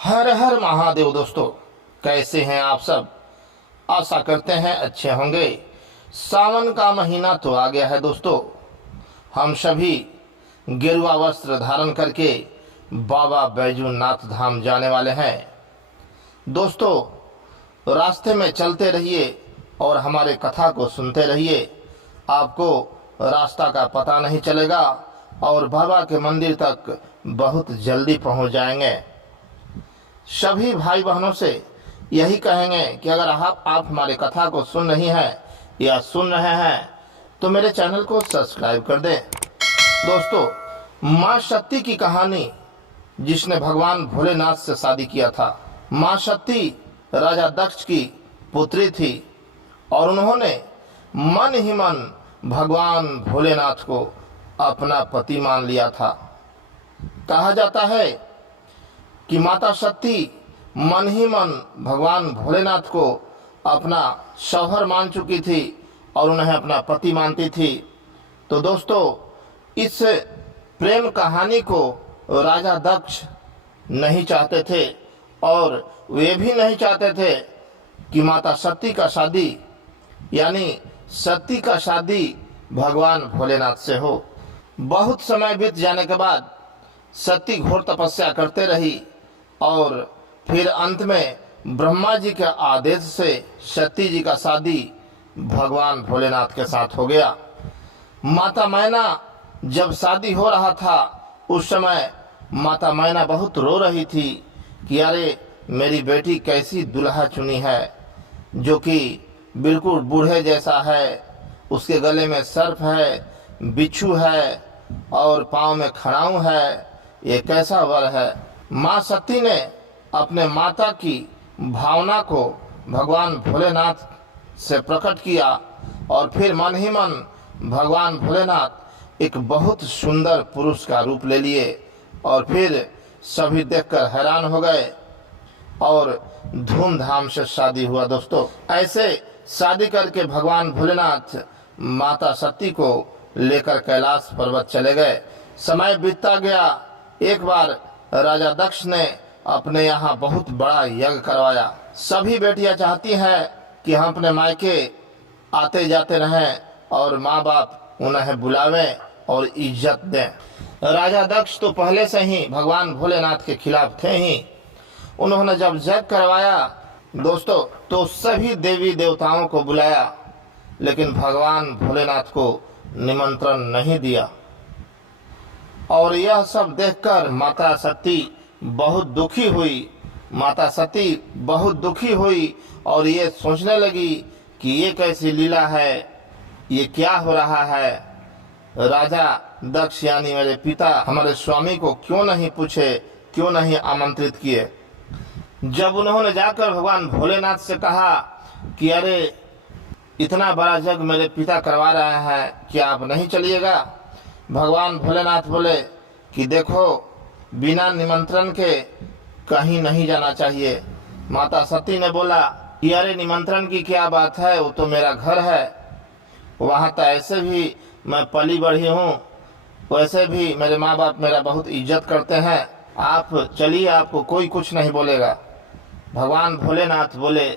हर हर महादेव दोस्तों, कैसे हैं आप सब। आशा करते हैं अच्छे होंगे। सावन का महीना तो आ गया है दोस्तों। हम सभी गेरुआ वस्त्र धारण करके बाबा बैजूनाथ धाम जाने वाले हैं। दोस्तों, रास्ते में चलते रहिए और हमारे कथा को सुनते रहिए। आपको रास्ता का पता नहीं चलेगा और बाबा के मंदिर तक बहुत जल्दी पहुंच जाएंगे। सभी भाई बहनों से यही कहेंगे कि अगर आप हमारे कथा को सुन रही हैं या सुन रहे हैं तो मेरे चैनल को सब्सक्राइब कर दें। दोस्तों, माँ शक्ति की कहानी, जिसने भगवान भोलेनाथ से शादी किया था। माँ शक्ति राजा दक्ष की पुत्री थी और उन्होंने मन ही मन भगवान भोलेनाथ को अपना पति मान लिया था। कहा जाता है कि माता शक्ति मन ही मन भगवान भोलेनाथ को अपना शौहर मान चुकी थी और उन्हें अपना पति मानती थी। तो दोस्तों, इस प्रेम कहानी को राजा दक्ष नहीं चाहते थे और वे भी नहीं चाहते थे कि माता शक्ति का शादी यानी शक्ति का शादी भगवान भोलेनाथ से हो। बहुत समय बीत जाने के बाद शक्ति घोर तपस्या करते रही और फिर अंत में ब्रह्मा जी के आदेश से शक्ति जी का शादी भगवान भोलेनाथ के साथ हो गया। माता मैना जब शादी हो रहा था उस समय माता मैना बहुत रो रही थी कि अरे मेरी बेटी कैसी दुल्हा चुनी है, जो कि बिल्कुल बूढ़े जैसा है। उसके गले में सर्प है, बिच्छू है और पाँव में खड़ाऊ है। ये कैसा वर है। माँ शक्ति ने अपने माता की भावना को भगवान भोलेनाथ से प्रकट किया और फिर मन ही मन भगवान भोलेनाथ एक बहुत सुंदर पुरुष का रूप ले लिए और फिर सभी देखकर हैरान हो गए और धूमधाम से शादी हुआ। दोस्तों, ऐसे शादी करके भगवान भोलेनाथ माता शक्ति को लेकर कैलाश पर्वत चले गए। समय बीतता गया। एक बार राजा दक्ष ने अपने यहाँ बहुत बड़ा यज्ञ करवाया। सभी बेटियां चाहती हैं कि हम अपने मायके आते जाते रहें और माँ बाप उन्हें बुलावें और इज्जत दें। राजा दक्ष तो पहले से ही भगवान भोलेनाथ के खिलाफ थे ही। उन्होंने जब यज्ञ करवाया दोस्तों, तो सभी देवी देवताओं को बुलाया, लेकिन भगवान भोलेनाथ को निमंत्रण नहीं दिया। और यह सब देखकर माता शक्ति बहुत दुखी हुई। माता शक्ति बहुत दुखी हुई और ये सोचने लगी कि ये कैसी लीला है, ये क्या हो रहा है। राजा दक्ष यानी मेरे पिता हमारे स्वामी को क्यों नहीं पूछे, क्यों नहीं आमंत्रित किए। जब उन्होंने जाकर भगवान भोलेनाथ से कहा कि अरे इतना बड़ा यज्ञ मेरे पिता करवा रहे हैं, क्या आप नहीं चलिएगा। भगवान भोलेनाथ बोले कि देखो, बिना निमंत्रण के कहीं नहीं जाना चाहिए। माता सती ने बोला कि अरे निमंत्रण की क्या बात है, वो तो मेरा घर है। वहाँ तो ऐसे भी मैं पली बढ़ी हूँ, वैसे भी मेरे माँ बाप मेरा बहुत इज्जत करते हैं। आप चलिए, आपको कोई कुछ नहीं बोलेगा। भगवान भोलेनाथ बोले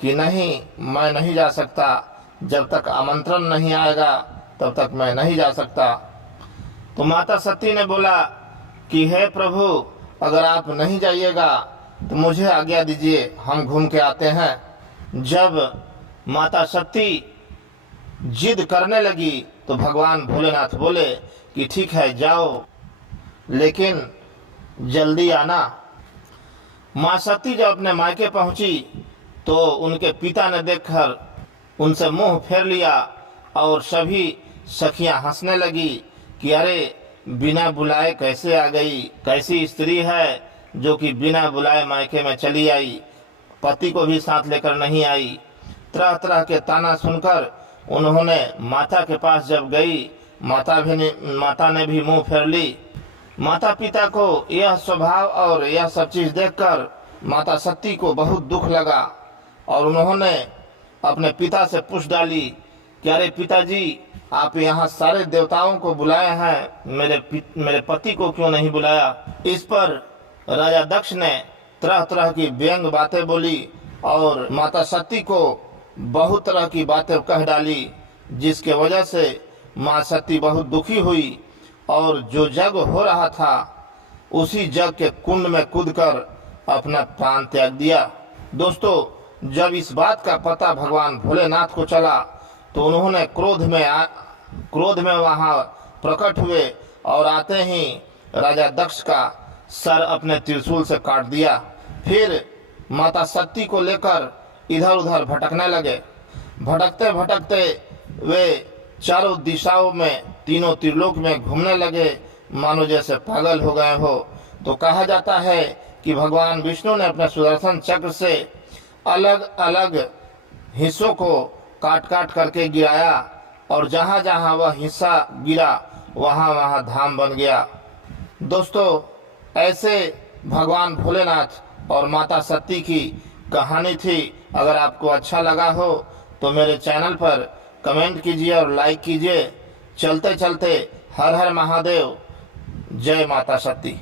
कि नहीं, मैं नहीं जा सकता। जब तक आमंत्रण नहीं आएगा तब तक मैं नहीं जा सकता। तो माता सती ने बोला कि हे प्रभु, अगर आप नहीं जाइएगा तो मुझे आज्ञा दीजिए, हम घूम के आते हैं। जब माता शक्ति जिद करने लगी तो भगवान भोलेनाथ बोले कि ठीक है, जाओ, लेकिन जल्दी आना। माँ शक्ति जब अपने मायके पहुंची तो उनके पिता ने देखकर उनसे मुंह फेर लिया और सभी सखियां हंसने लगी कि अरे बिना बुलाए कैसे आ गई, कैसी स्त्री है जो कि बिना बुलाए मायके में चली आई, पति को भी साथ लेकर नहीं आई। तरह तरह के ताना सुनकर उन्होंने माता के पास जब गई, माता ने भी मुंह फेर ली। माता पिता को यह स्वभाव और यह सब चीज देखकर माता शक्ति को बहुत दुख लगा और उन्होंने अपने पिता से पूछ डाली कि अरे पिताजी, आप यहाँ सारे देवताओं को बुलाए हैं, मेरे पति को क्यों नहीं बुलाया। इस पर राजा दक्ष ने तरह तरह की व्यंग बातें बोली और माता सती को बहुत तरह की बातें कह डाली, जिसके वजह से माँ सती बहुत दुखी हुई और जो यज्ञ हो रहा था उसी यज्ञ के कुंड में कूदकर अपना प्राण त्याग दिया। दोस्तों, जब इस बात का पता भगवान भोलेनाथ को चला तो उन्होंने क्रोध में वहां प्रकट हुए और आते ही राजा दक्ष का सर अपने त्रिशूल से काट दिया। फिर माता सती को लेकर इधर उधर भटकने लगे। भटकते भटकते वे चारों दिशाओं में, तीनों त्रिलोक में घूमने लगे, मानो जैसे पागल हो गए हो। तो कहा जाता है कि भगवान विष्णु ने अपने सुदर्शन चक्र से अलग अलग हिस्सों को काट काट करके गिराया और जहाँ जहाँ वह हिस्सा गिरा वहाँ वहाँ धाम बन गया। दोस्तों, ऐसे भगवान भोलेनाथ और माता सती की कहानी थी। अगर आपको अच्छा लगा हो तो मेरे चैनल पर कमेंट कीजिए और लाइक कीजिए। चलते चलते हर हर महादेव, जय माता सती।